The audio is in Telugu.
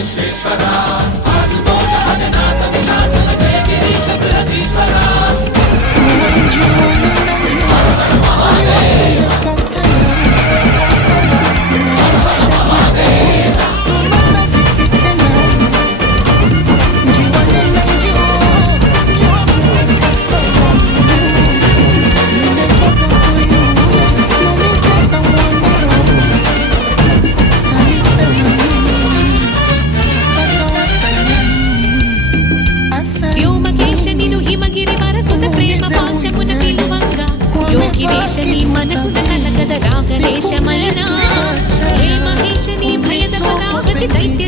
विश्वेश्वर आशुतोष अजनास विशासन जय गिरीश बृहदीश्वर हर हर महादेव हर हर महादेव వ్యోమకేశనిను హిమగిరి వరసుత ప్రేమ పాశమున పిలువంగా యోగి వేషని మనసున కలగద రాగలేశమైనా హే మహేశని భయద పదాగతి దైత్య